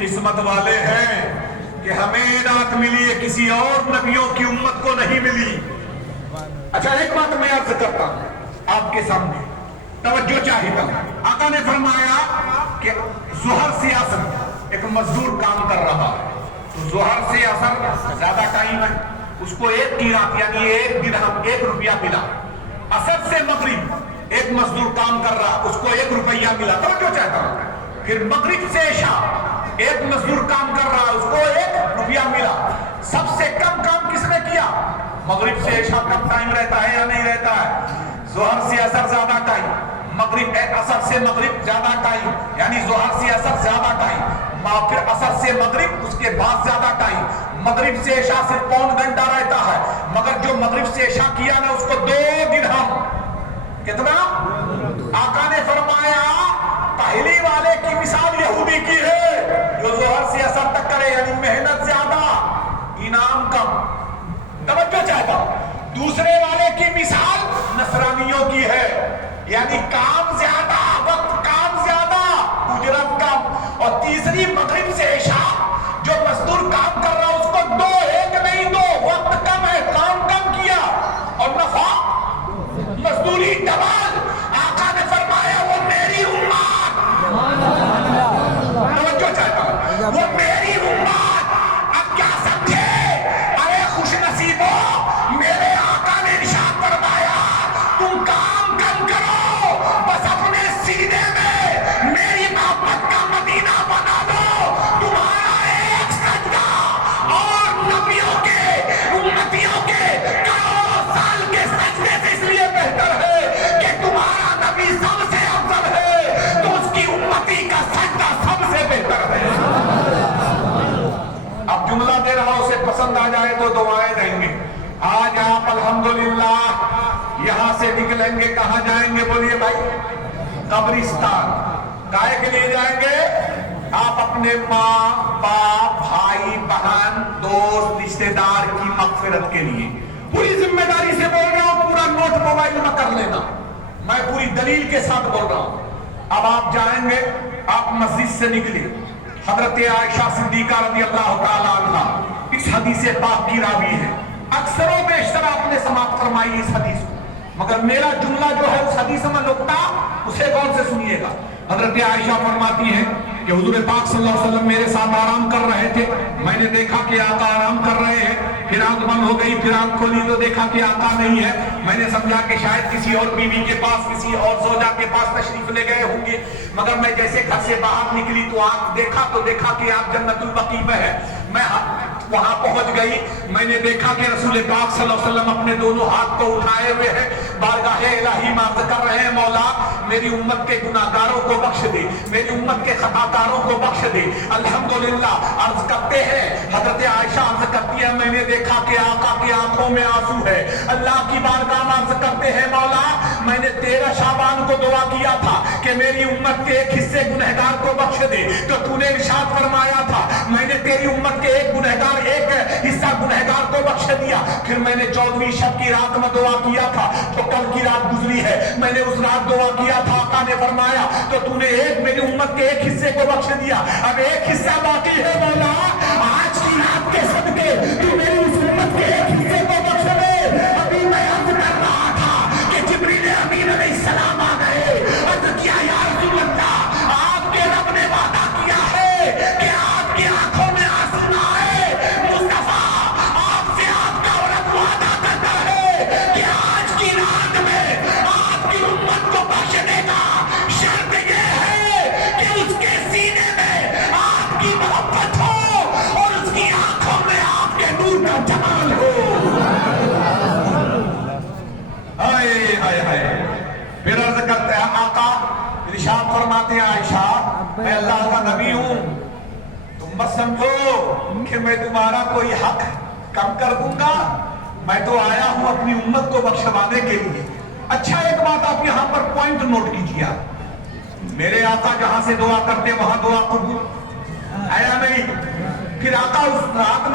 قسمت والے ہیں کہ ہمیں نعت ملی ہے، کسی اور نبیوں کی امت کو نہیں ملی۔ اچھا ایک بات میں عرض کرتا ہوں آپ کے سامنے، توجہ چاہیے۔ آقا نے فرمایا کہ ظہر سے عصر ایک مزدور کام کر رہا ہے، تو ظہر سے عصر زیادہ ٹائم ہے، اس کو ایک قیراط یعنی ایک درہم 1 روپیہ ملا۔ عصر سے مغرب ایک مزدور کام کر رہا، اس کو 1 روپیہ ملا۔ توجہ چاہتا ہوں۔ پھر مغرب سے عشاء ایک مزدور کام کر رہا، اس کو 1 روپیہ ملا۔ سب سے کم کام کس نے کیا؟ مغرب سے عشاء کم ٹائم رہتا ہے یا نہیں رہتا ہے؟ ظہر سے عصر زیادہ ٹائم، مغرب عصر سے مغرب زیادہ ٹائم، یعنی ظہر سے عصر زیادہ ٹائم، پھر عصر سے مغرب اس کے بعد زیادہ ٹائم، مغرب سے عشاء صرف 1.25 گھنٹہ رہتا ہے، مگر جو مغرب سے عشاء کیا نا اس کو 2 درہم۔ کتنا؟ آقا نے فرمایا پہلی والے کی مثال یہودی کی ہے جو ظہر سے عصر تک کرے، یعنی محنت زیادہ انعام کم۔ توجہ چاہتا ہوں۔ دوسرے والے کی مثال نصرانیوں کی ہے، یعنی کام زیادہ، وقت کام زیادہ، اجرت کم۔ اور تیسری مغرب سے عشاء جو مزدور کام کر رہا اس کو 2، 1 نہیں 2، وقت کم ہے، کام کم کیا اور نفع مزدوری ڈبل۔ آقا نے فرمایا وہ میری امت، توجہ چاہتا ہوں، وہ میری امت۔ اب کیا سمجھے؟ ارے خوش نصیبوں، میرے آقا نے ارشاد فرمایا تم کام کم کرو، بس اپنے سینے میں میری محبت کا مدینہ بنا دو۔ تمہارا ایک سجدہ اور نبیوں کے، امتیوں کے کروڑوں سال کے سجدے سے اس لیے بہتر ہے کہ تمہارا نبی سب سے افضل ہے، تو اس کی امتی کا سجدہ سب سے بہتر ہے۔ اب جملہ دے رہا اسے پسند آ جائے تو دعائیں دیں گے۔ آج آپ الحمدللہ یہاں سے نکلیں گے، کہاں جائیں گے بولیے بھائی؟ قبرستان۔ کائے کے لیے جائیں گے؟ آپ اپنے ماں باپ بھائی بہن دوست رشتہ دار کی مغفرت کے لیے۔ پوری ذمہ داری سے بول رہا ہوں، پورا نوٹ موبائل میں کر لینا، میں پوری دلیل کے ساتھ بول رہا ہوں۔ اب آپ جائیں گے، آپ مسجد سے نکلے، حضرت عائشہ صدیقہ رضی اللہ تعالی عنہ اس حدیث پاک کی راوی ہے، اکثر و بیشتر آپ نے سماعت فرمائی اس حدیث کو، مگر میرا جملہ جو ہے اس حدیث میں نکتہ اسے غور سے سنیے گا۔ حضرت عائشہ فرماتی ہیں کہ حضور پاک صلی اللہ علیہ وسلم میرے ساتھ آرام کر رہے تھے، میں نے دیکھا کہ آقا آرام کر رہے ہیں، پھر آنکھ بند ہو گئی، پھر آنکھ کھولی تو دیکھا کہ آقا نہیں ہے، میں نے سمجھا کہ شاید کسی اور بیوی کے پاس، کسی اور زوجہ کے پاس تشریف لے گئے ہوں گے، مگر میں جیسے گھر سے باہر نکلی تو آنکھ دیکھا تو دیکھا کہ آپ جنت البقیع میں ہے۔ میں وہاں پہنچ گئی، میں نے دیکھا کہ رسول پاک صلی اللہ علیہ وسلم اپنے دونوں ہاتھ کو اٹھائے ہوئے ہیں، بارگاہ الہی میں عرض کر رہے ہیں مولا میری امت کے گناہگاروں کو بخش دے، میری امت کے خطاکاروں کو بخش دے۔ الحمدللہ عرض کرتے ہیں، حضرت عائشہ عرض کرتی ہے میں نے دیکھا کہ آقا کی آنکھوں میں آنسو ہے، اللہ کی بارگاہ میں عرض کرتے ہیں مولا میں نے 13 شعبان کو دعا کیا تھا کہ میری امت کے ایک حصے گنہگار کو بخش دے، تو تو نے ارشاد فرمایا تھا میں نے تیری امت کے ایک گنہگار، ایک حصہ گنہگار کو بخش دیا۔ پھر میں نے 14ویں شب کی رات میں دعا کیا تھا جو کل کی رات گزری ہے، میں نے اس رات دعا کیا تھا، آقا نے فرمایا تو تو نے ایک میری امت کے ایک حصے کو بخش دیا، اب ایک حصہ باقی ہے مولا، آج کی رات کے صدقے تو میری اس امت کے ایک حصے کو بخش دے۔ ابھی میں عرض کر رہا تھا کہ جبریل امین علیہ السلام آ گئے، عرض کیا یا رسول اللہ آپ کے رب نے وعدہ کیا ہے کہ آپ کی آنکھوں میں آنسو نہ آئے، مصطفیٰ آپ سے آپ کا رب وعدہ کرتا ہے کہ آج کی رات میں آپ کی امت کو بخشنے کا شرط یہ ہے کہ اس کے سینے میں آپ کی محبت ہو اور اس کی آنکھوں میں آپ کے نور کا جمال ہو۔ ہائے ہائے ہائے۔ پھر عرض کرتے ہیں آقا ارشاد فرماتے ہیں عائشہ میں اللہ کا نبی ہوں، تم مت سمجھو کہ میں تمہارا کوئی حق کم کر دوں گا، میں تو آیا ہوں اپنی امت کو بخشوانے کے لیے۔ اچھا ایک بات آپ یہاں پر پوائنٹ نوٹ کیجیے، میرے آقا جہاں سے دعا کرتے وہاں دعا قبول آیا نہیں، پھر آقا اس رات میں